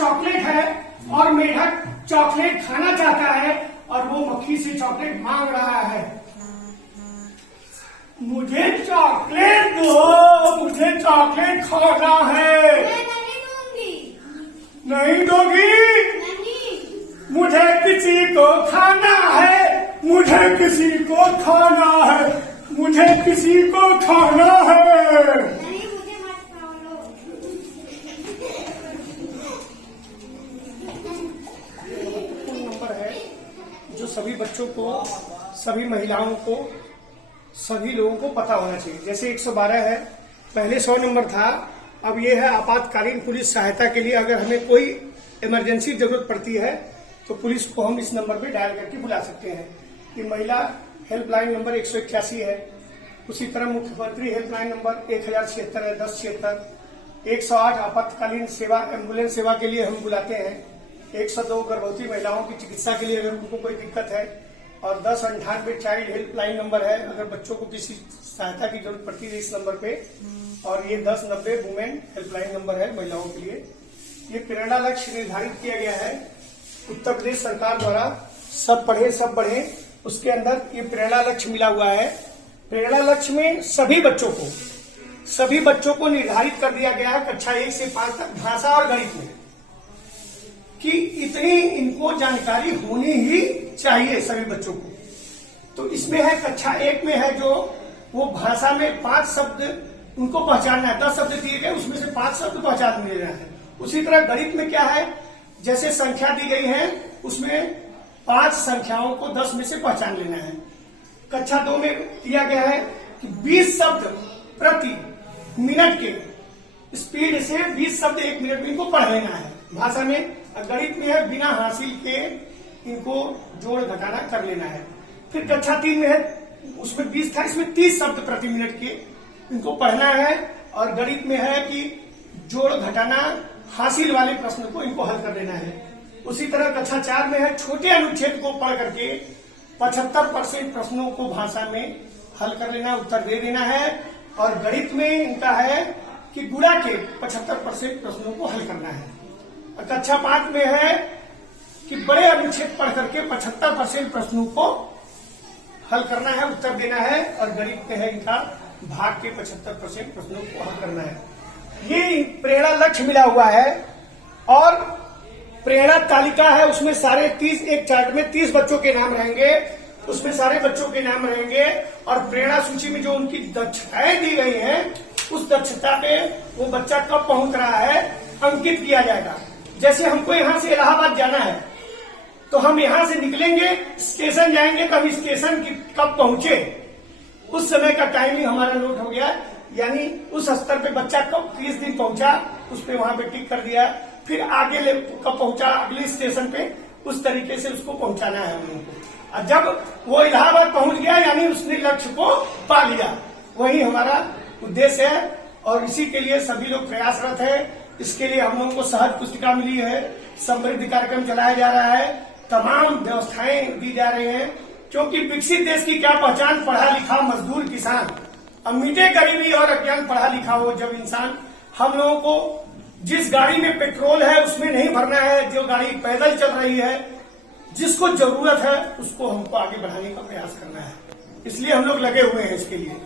Chocolate है और मेढक चॉकलेट खाना चाहता है और वो मक्खी से चॉकलेट मांग रहा है। मुझे चॉकलेट दो, मुझे चॉकलेट खाना है। मैं नहीं दूंगी। नहीं दोगी? नहीं। मुझे किसी को खाना है, मुझे किसी को खाना है, मुझे किसी को खाना है। नहीं, मुझे मत खाओ लो। फोन नंबर है जो सभी बच्चों को, सभी महिलाओं को, सभी लोगों को पता होना चाहिए। जैसे 112 है, पहले 100 नंबर था, अब ये है आपातकालीन पुलिस सहायता के लिए। अगर हमें कोई इमरजेंसी जरूरत पड़ती है तो पुलिस को हम इस नंबर पे डायल करके बुला सकते हैं। ये महिला हेल्पलाइन नंबर 181 है। उसी तरह मुख्यमंत्री हेल्पलाइन नंबर 1076 है, 1076। 108 आपातकालीन सेवा एम्बुलेंस सेवा के लिए हम बुलाते हैं। 102 गर्भवती महिलाओं की चिकित्सा के लिए अगर उनको कोई दिक्कत है। और 1098 चाइल्ड हेल्पलाइन नंबर है, अगर बच्चों को किसी सहायता की जरूरत पड़ती है इस नंबर पे। और ये 1090 वुमेन हेल्पलाइन नंबर है महिलाओं के लिए। ये प्रेरणा लक्ष्य निर्धारित किया गया है उत्तर प्रदेश सरकार द्वारा, सब पढ़े सब बढ़े, उसके अंदर ये प्रेरणा लक्ष्य मिला हुआ है। प्रेरणा लक्ष्य में सभी बच्चों को निर्धारित कर दिया गया है कक्षा 1 से 5 तक भाषा और गणित में, कि इतनी इनको जानकारी होनी ही चाहिए सभी बच्चों को। तो इसमें है कक्षा 1 में है जो वो भाषा में 5 शब्द उनको पहचानना है। 10 शब्द दिए गए, उसमें से 5 शब्द पहचान लेना है। उसी तरह गणित में क्या है, जैसे संख्या दी गई है उसमें 5 संख्याओं को 10 में से पहचान लेना है। कक्षा 2 में दिया गया है कि 20 शब्द प्रति मिनट के स्पीड से 20 शब्द 1 मिनट में इनको पढ़ लेना है भाषा में। गणित में है बिना हासिल के इनको जोड़ घटाना कर लेना है। फिर कक्षा 3 में है, उसमें 20 था, इसमें 30 शब्द प्रति मिनट के इनको पढ़ना है। और गणित में है कि जोड़ घटाना हासिल वाले प्रश्न को इनको हल कर लेना है। उसी तरह कक्षा 4 में है छोटे अनुच्छेद को पढ़ करके 75% प्रश्नों को भाषा में हल कर लेना, उत्तर दे देना है। और गणित में इनका है कि गुणा के 75% प्रश्नों को हल करना है। और कक्षा 5 में है कि बड़े अनुच्छेद पढ़ करके 75% प्रश्नों को हल करना है, उत्तर देना है। और गणित में है इनका भाग के 75% प्रश्नों को हल करना है। ये प्रेरणा लक्ष्य मिला हुआ है। और प्रेरणा तालिका है, उसमें सारे 30, एक चार्ट में 30 बच्चों के नाम रहेंगे, उसमें सारे बच्चों के नाम रहेंगे। और प्रेरणा सूची में जो उनकी दक्षताएं दी गई हैं, उस दक्षता पे वो बच्चा कब पहुंच रहा है अंकित किया जाएगा। जैसे हमको यहाँ से इलाहाबाद जाना है तो हम यहाँ से निकलेंगे, स्टेशन जाएंगे, तो हम स्टेशन कब पहुंचे उस समय का टाइमिंग हमारा नोट हो गया। यानी उस स्तर पे बच्चा कब 30 दिन पहुंचा, उस पे वहां पे टिक कर दिया। फिर आगे कब पहुंचा अगले स्टेशन पे, उस तरीके से उसको पहुंचाना है हम लोगों को। और जब वो इलाहाबाद पहुंच गया यानी उसने लक्ष्य को पा लिया, वही हमारा उद्देश्य है। और इसी के लिए सभी लोग प्रयासरत है। इसके लिए हम लोगों को सहज पुस्तिका मिली है, समृद्धि कार्यक्रम चलाया जा रहा है, तमाम व्यवस्थाएं दी जा रही हैं। क्योंकि विकसित देश की क्या पहचान, पढ़ा लिखा मजदूर किसान। अब मिटे गरीबी और अज्ञान, पढ़ा लिखा हो जब इंसान। हम लोगों को जिस गाड़ी में पेट्रोल है उसमें नहीं भरना है, जो गाड़ी पैदल चल रही है, जिसको जरूरत है उसको हमको आगे बढ़ाने का प्रयास करना है। इसलिए हम लोग लगे हुए हैं इसके लिए।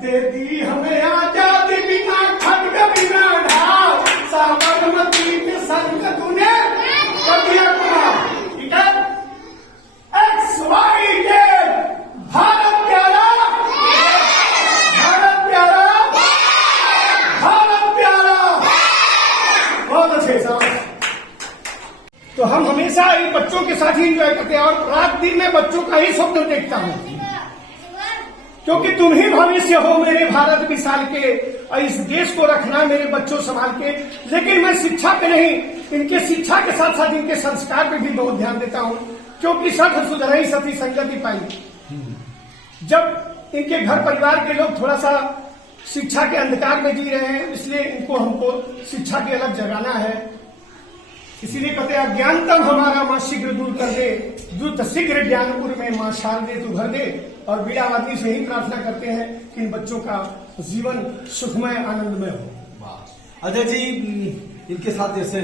देती हमें आजादी बिना खड्ग बिना ढाल, साबरमती के संग तूने कभी अपना। ठीक है, XYZ भारत प्यारा, भारत प्यारा, भारत प्यारा। बहुत अच्छे साहब। तो हम हमेशा हमेशा इन बच्चों के साथ ही एंजॉय करते हैं और रात दिन में बच्चों का ही स्वप्न देखता हूँ, क्योंकि तुम ही भविष्य हो मेरे भारत विशाल के, और इस देश को रखना मेरे बच्चों संभाल के। लेकिन मैं शिक्षा पे नहीं, इनके शिक्षा के साथ साथ इनके संस्कार पे भी बहुत ध्यान देता हूँ, क्योंकि सठ सुधरई सती संगति पाई। जब इनके घर परिवार के लोग थोड़ा सा शिक्षा के अंधकार में जी रहे हैं, इसलिए इनको हमको शिक्षा की अलग जगाना है। इसीलिए कहते हैं अज्ञानतम हमारा माँ शीघ्र दूर कर दे, द्रुत शीघ्र ज्ञानपुर में माँ शारदे तू भर दे। और वीरावादी से ही प्रार्थना करते हैं कि इन बच्चों का जीवन सुखमय आनंदमय हो। अजय जी, इनके साथ जैसे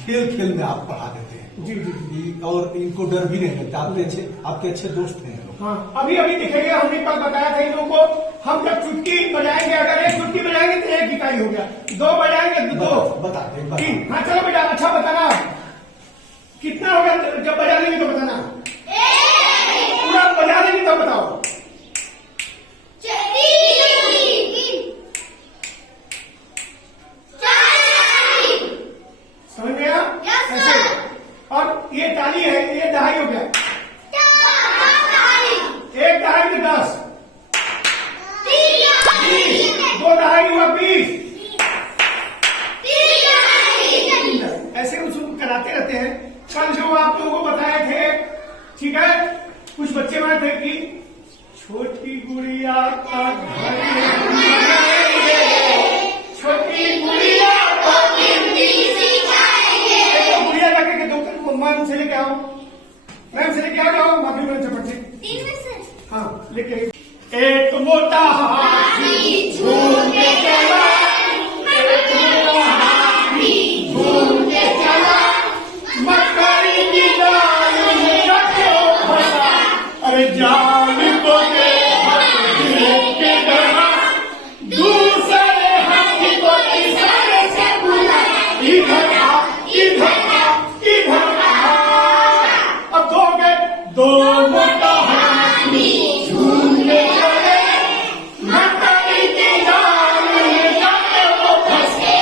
खेल खेल में आप पढ़ा देते हैं जी जी, और इनको डर भी नहीं लगता, आपके अच्छे दोस्त हैं लोग। हाँ, अभी दिखेंगे, हमने कल बताया था इन लोगों को, हम जब चुटकी बजाएंगे, अगर एक चुटकी बजाएंगे तो एक इकाई हो गया, दो बजाएंगे तो दो, बता तीन। हाँ चलो बेटा, अच्छा बताना कितना होगा, जब बजा लेंगे तो बताना, पूरा बजा लेंगे तो बताओ। समझ में आया? ऐसे। और ये ताली है, ये दहाई हो गया, एक दहाई में 10, 2 दहाई हुआ 20, ऐसे उसको कराते रहते हैं। कल जो आप लोगों को बताए थे, ठीक है, कुछ बच्चे में थे कि छोटी गुड़िया का घर बनाएंगे, छोटी गुड़िया का गुड़िया जाके के दो मैम से लेके आओ, मैम से लेके आओ, माफी में चपट से, हाँ लेके। एक मोटा हाथी झूम के चला, एक मोटा हाथी झूम के चला, मकई की दाल में रखो फंसा, अरे जान को देखा देख के डरा, दूसरे हाथी को इशारे से बुला, इधर आ, इधर आ, इधर आ। अब दो गए, दो मोटा हाथी झूम के चले, मकई की दाल में जाके वो फंसे,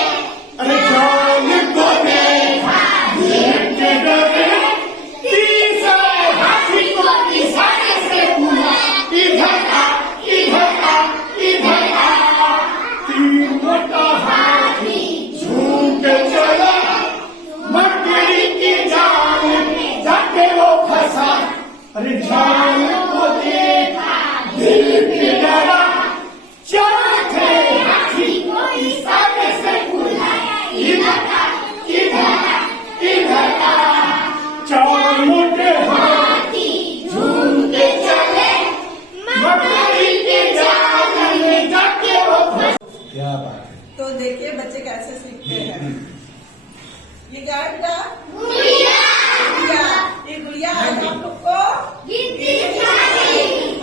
अरे जान को देखा देख के डरे, तीसरे हाथी को इशारे से बुला, इधर आ, इधर आ, इधर आ। तीन मोटा हाथी झूम के चला, मकड़ी की जाल में जाके वो फंसा, अरे जान को देखा दिल के डरा, चौथे हाथी को इशारे से बुलाया, इधर आ, इधर आ, इधर आ। चार मोटे हाथी झूम के चले, मकड़ी के जाल में जाके वो फंसा। क्या बात है। तो देखिए बच्चे कैसे सीखते हैं। ये क्या है बेटा? गुड़िया। गुड़िया। ये गुड़िया आज आप लोग को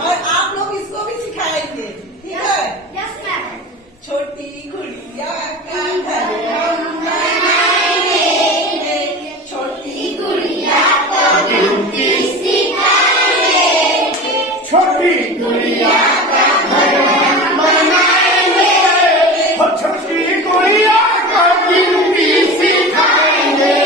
और आप लोग इसको भी सिखाएंगे, ठीक है? छोटी गुड़िया का घर हम बनाएंगे, छोटी गुड़िया को गिनती सिखाएंगे, छोटी गुड़िया का घर हम बनाएंगे, छोटी गुड़िया को गिनती सिखाएंगे,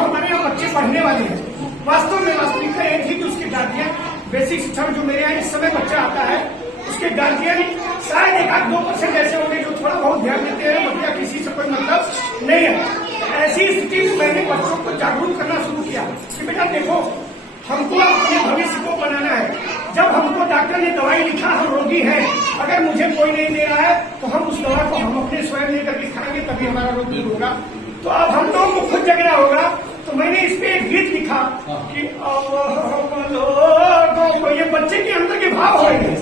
जो हमारे यहाँ बच्चे पढ़ने वाले हैं, वास्तव में वास्तविकता एक ही कि उसके गार्जियन बेसिक शिक्षा में जो मेरे यहाँ इस समय बच्चा आता है, उसके गार्जियन शायद 1-2% ऐसे होंगे जो थोड़ा बहुत ध्यान देते हैं, बच्चा किसी से कोई मतलब नहीं है। ऐसी स्थिति में मैंने बच्चों को जागरूक करना शुरू किया कि बेटा देखो, हमको अपने भविष्य को बनाना है। जब हमको डॉक्टर ने दवाई लिखा, हम रोगी हैं, अगर मुझे कोई नहीं दे रहा है तो हम उस दवा को हम अपने स्वयं लेकर के खाएंगे, तभी हमारा रोग दूर होगा। तो अब हम लोगों को खुद जगना होगा। तो मैंने इस पे एक गीत लिखा कि ये बच्चे के अंदर के भाव होंगे,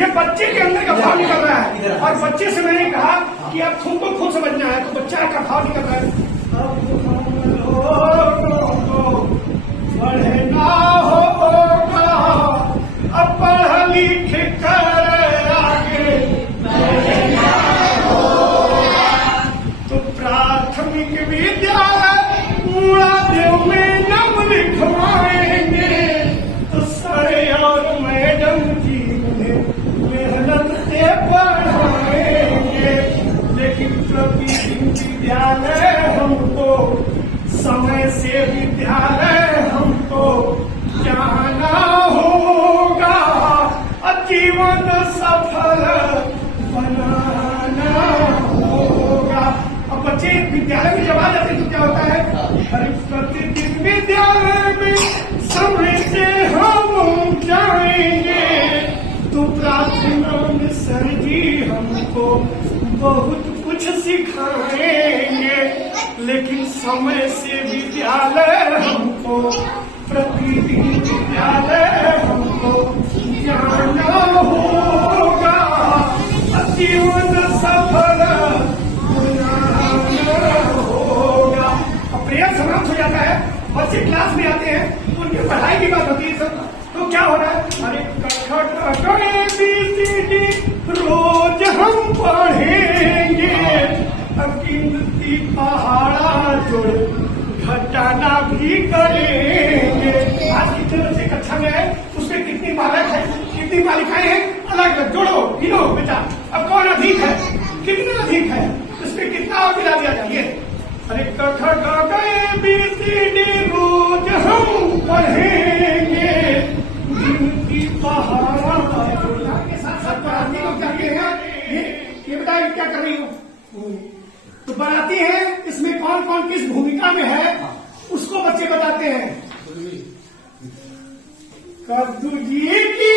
ये बच्चे के अंदर का भाव निकल रहा है। और बच्चे से मैंने कहा कि अब तुमको खुद समझना है, तो बच्चा का भाव निकल रहा है। पढ़ना होगा, अब पढ़ लिख कर आगे बढ़ना होगा। तो प्राथमिक विद्यालय मूढ़ादेव में नाम लिखवाएंगे, तो सर और मैडम जी मेहनत से पढ़ाएंगे। लेकिन प्रतिदिन विद्यालय हमको, समय से विद्यालय हमको जाना होगा, जीवन सफल बनाना होगा। अब बच्चे विद्यालय में जब आ जाते तो क्या होता है, हर प्रतिदिन विद्यालय में समय से हम जाएंगे, तो प्रार्थना में सर जी हमको बहुत कुछ सिखाएंगे। लेकिन समय से विद्यालय हमको, प्रतिदिन विद्यालय हमको जाना होगा, जीवन सफल बनाना होगा। अब प्रेयर समाप्त हो जाता है, बच्चे क्लास में आते हैं, तो उनकी पढ़ाई की बात होती है सब। तो क्या हो रहा है, अरे ABCD रोज हम पढ़ेंगे, गिनती पहाड़ा जोड़ घटाना भी करेंगे। आज कितने बच्चे कक्षा में है, उसमें कितनी बालक है, कितनी बालिकाएं हैं, अलग अलग जोड़ो, गिनो बेटा। अब कौन अधिक है, कितना अधिक है, उसमें कितना और मिला दिया जाइए। अरे ABCD रोज हम पढ़ेंगे, गिनती पहाड़ा के साथ साथ पढ़ाती हो जाती है। ये बताइए क्या कर रही हूँ, तो बनाती है, इसमें कौन कौन किस भूमिका में है उसको बच्चे बताते हैं। कद्दू जी की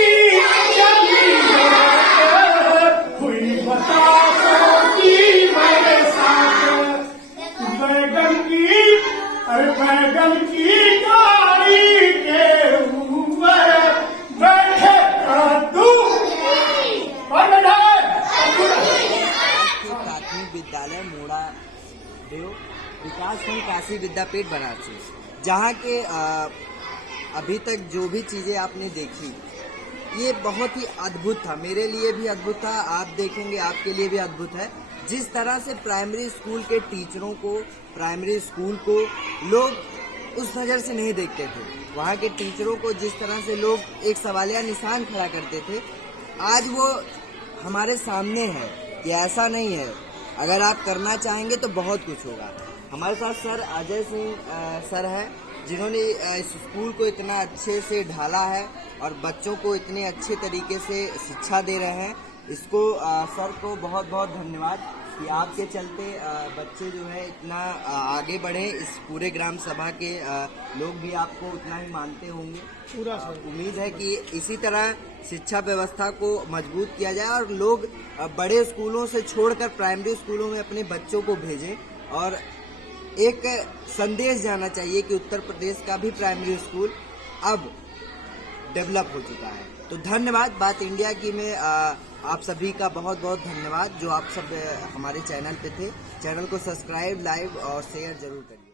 हुई बताओगी मेरे साथ, बैगन की, अरे बैगन की गाड़ी के ऊपर बैठे कद्दू और बैठा प्राथमिक विद्यालय मूढ़ादेव विकासखंड काशी विद्यापीठ बनारसी, जहाँ के अभी तक जो भी चीज़ें आपने देखी, ये बहुत ही अद्भुत था। मेरे लिए भी अद्भुत था, आप देखेंगे आपके लिए भी अद्भुत है। जिस तरह से प्राइमरी स्कूल के टीचरों को, प्राइमरी स्कूल को लोग उस नज़र से नहीं देखते थे, वहाँ के टीचरों को जिस तरह से लोग एक सवालिया निशान खड़ा करते थे, आज वो हमारे सामने है कि ऐसा नहीं है, अगर आप करना चाहेंगे तो बहुत कुछ होगा। हमारे साथ सर अजय सिंह सर है, जिन्होंने इस स्कूल को इतना अच्छे से ढाला है और बच्चों को इतने अच्छे तरीके से शिक्षा दे रहे हैं। इसको सर को बहुत बहुत धन्यवाद कि आपके चलते बच्चे जो है इतना आगे बढ़े। इस पूरे ग्राम सभा के लोग भी आपको उतना ही मानते होंगे। पूरा उम्मीद है कि इसी तरह शिक्षा व्यवस्था को मजबूत किया जाए और लोग बड़े स्कूलों से छोड़कर प्राइमरी स्कूलों में अपने बच्चों को भेजें। और एक संदेश जाना चाहिए कि उत्तर प्रदेश का भी प्राइमरी स्कूल अब डेवलप हो चुका है। तो धन्यवाद। बात इंडिया की में आप सभी का बहुत बहुत धन्यवाद जो आप सब हमारे चैनल पे थे। चैनल को सब्सक्राइब, लाइक और शेयर जरूर करिए।